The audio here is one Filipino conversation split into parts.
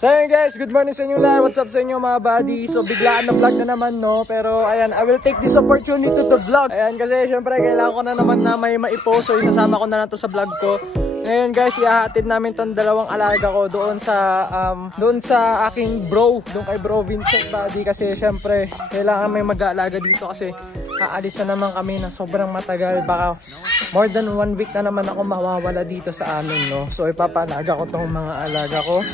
So ayun guys, good morning sa inyo lahat. What's up sa inyo mga buddy? So biglaan na vlog na naman no. Pero ayan, I will take this opportunity to vlog. Ayan kasi syempre kailangan ko na naman na may maipost. So isasama ko na to sa vlog ko. Ngayon guys, ihahatid namin tong dalawang alaga ko doon sa aking bro, doon kay bro Vincent buddy. Kasi syempre kailangan may mag-aalaga dito kasi aalis na naman kami na sobrang matagal. Baka more than 1 week na naman ako mawawala dito sa amin no. So ipapalaga ko tong mga alaga ko.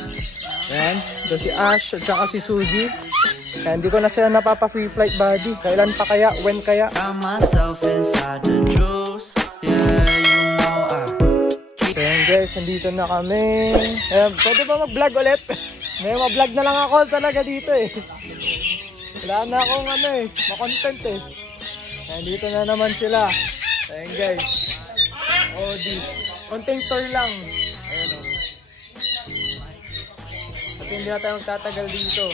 Ayan, ito si Ash at saka si Suji. Ayan, hindi ko na sila napapa-free flight buddy. Kailan pa kaya? When kaya? Ayan guys, nandito na kami. Ayan, pwede ba mag-vlog ulit? May mag-vlog na lang ako talaga dito eh. Wala na akong ma-content eh. Ayan, dito na naman sila. Ayan guys. Konting tour lang. Ayan o. Kasi hindi na tayo magtatagal dito.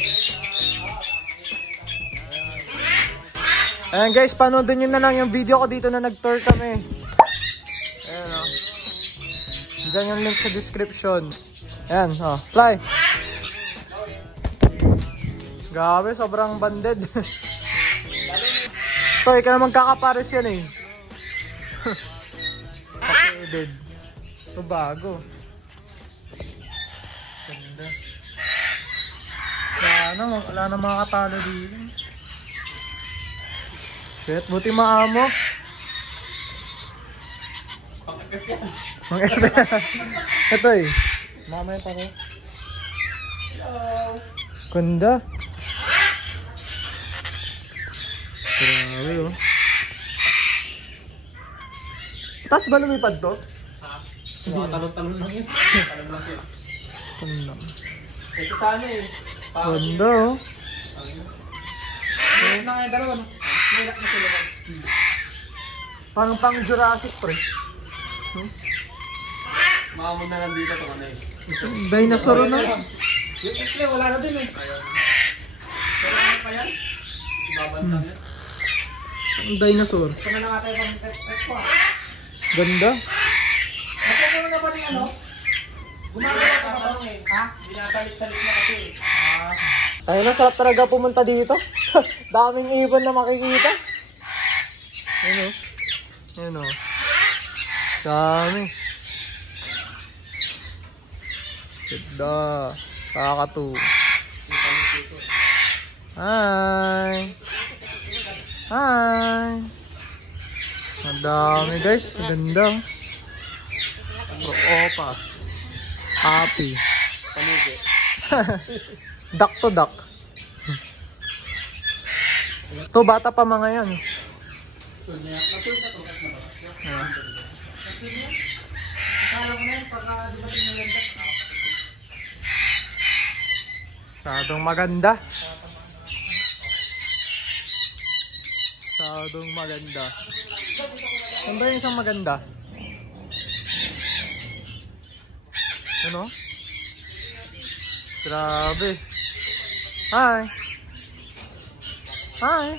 Ayan guys, panoodin nyo na lang yung video ko dito na nag-tour kami. Ayan o. Diyan yung link sa description. Ayan o, fly. Grabe, sobrang banded. Toy, ka naman kakapares yan eh. Pakided. Ito bago. Ganda. Wala na mga katalo dito. Shit, buti maamo. Ito eh. Mamaya pa ko. Ganda. Grabe oh. Taas ba lumipad to? Talon-talon lang yun. Talon lang yun. Ganda. Ito sana eh. Ganda oh. Mayroon na nga yung dalawa no? Mayroon na sila. Parang pang Jurassic pre. Makamon na lang dito ito ano eh. Dinosaur na. Yung ikli wala na din eh. Pero ano pa yan? Ibabantang yan. Ang dinosaur. Ito na lang tayo pang pet ko ah. Ganda. Napagano na ba rin ano? Gumagawa ka ba rin eh? Ha? Binasalit-salit na kasi eh. Ay na, sarap talaga pumunta dito. Daming ibon na makikita. Ayun o. Ayun o. Dami. Ganda. Kakatu. Hi. Hi. Madami guys. Ganda. Opa. Happy. Panugi. Duck to duck. To bata pa mga yan. Masyadong maganda. Masyadong maganda. Saan ba yung isang maganda? Ano? Grabe. Hi. Hi.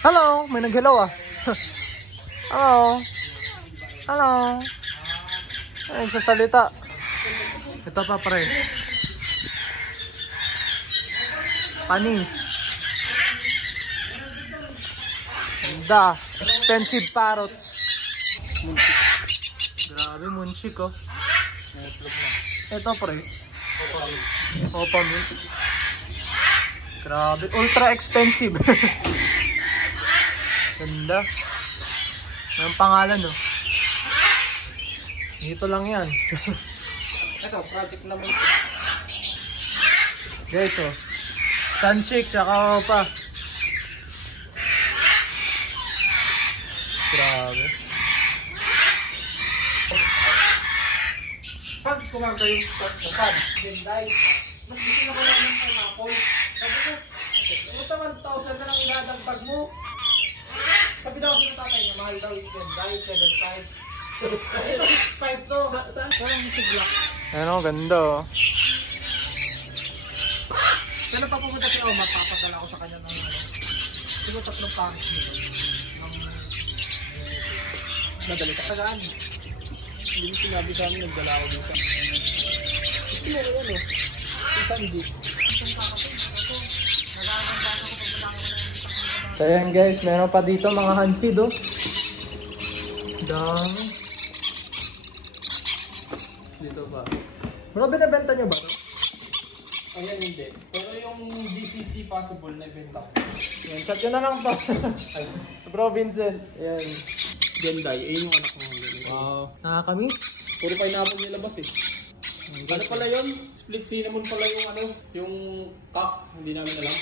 Hello. May nag-hello ah. Hello. Hello. Ay, nagsasalita. Ito pa pre. Panis. Ganda. Expensive parrots. Grabe, munchik oh. Ito pre. Opa milk. Grabe, ultra expensive. Ganda. Anong pangalan no? Dito lang yan. Ito, project naman. Guys oh. Sunchick tsaka opa. Grabe. Pag kumanta yung pag Hyundai, mas gusto na ko lang ng pineapple. Sabi ko, puta 1,000 na lang iladagpag mo. Sabi daw ako ng tatay niya, mahal daw yung Hyundai, 7.5. Ito, 6.5 to. Saan? Parang si Black. Ano, ganda oh. Kailan pa pumunta si Oma, papadala ko sa kanya ng siguro 3 packs nito. Nadali sa kagaan. Hindi sinabi sa amin, nagdala ako dito. mo ko yan oh. Isang gig. So ayan guys, meron pa dito mga hand feed oh. Dang. Dito ba? Bro, binabenta nyo ba? Ayan hindi. Pero yung DCC possible na ibenta ko. Yan, chat yun na lang to. Bro Vincent. Ayan. Genday, ayun yung anak mo. Wow. Nakakamiss. Puro pineapple nilabas eh. Ano pala yun? Split cinnamon pala yung ano, yung cup. Hindi namin alam.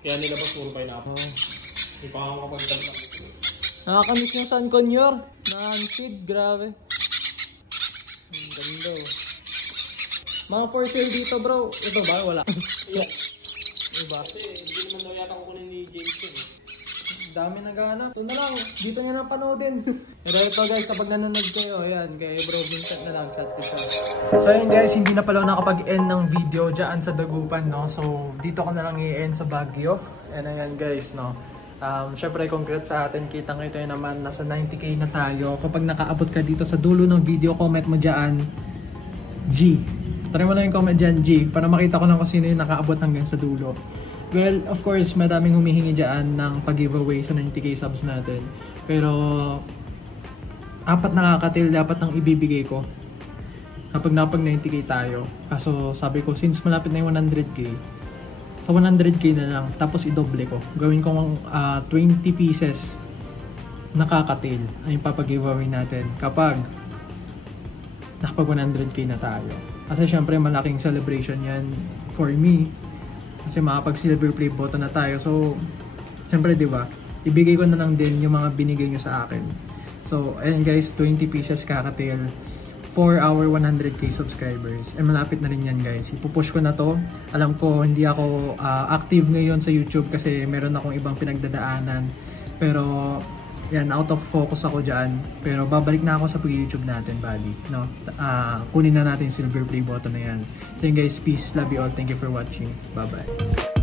Kaya nilabas puro pineapple. Hindi pa ako kapag-talak. Nakakamiss yung San Conyor. Na-hand-feed, grabe. Ang ganda oh. Mga for sale dito bro. Ito ba? Wala. Yeah. Diba? Kasi hindi naman daw yata kukunin ni James yun eh. Dami naghahanap. Ito na lang. Dito nyo na panoodin. Pero ito guys, kapag nanonood kayo, ayan, kay bro Vincent na lang chat ko. So ayun guys, hindi na pala nakapag-end ng video dyan sa Dagupan, no? So dito ko na lang i-end sa Baguio. And ayan guys, no? Syempre congrats sa atin. Kitang-kita nyo naman, nasa 90k na tayo. Kapag nakaabot ka dito sa dulo ng video, comment mo dyan G. Try mo lang yung comment dyan G, para makita ko lang kung sino yung nakaabot hanggang sa dulo. Well, of course, madaming humihingi dyan ng pag-giveaway sa 90k subs natin. Pero, apat nakakatil dapat ang ibibigay ko kapag napag 90k tayo. Kaso sabi ko, since malapit na yung 100k, sa 100k na lang, tapos idoble ko. Gawin ko 20 pieces nakakatil ay yung papag-giveaway natin kapag nakapag 100k na tayo. Kasi syempre malaking celebration yan for me. Kasi makapag-silver play button na tayo. So, syempre diba, ibigay ko na lang din yung mga binigay nyo sa akin. So, ayan guys, 20 pieces kakatil for our 100k subscribers. And malapit na rin yan guys. Ipupush ko na to. Alam ko, hindi ako active ngayon sa YouTube kasi meron akong ibang pinagdadaanan. Pero, yan, out of focus ako dyan. Pero babalik na ako sa pag-YouTube natin, buddy. No? Kunin na natin silver play button na yan. So yun guys, peace, love you all. Thank you for watching. Bye-bye.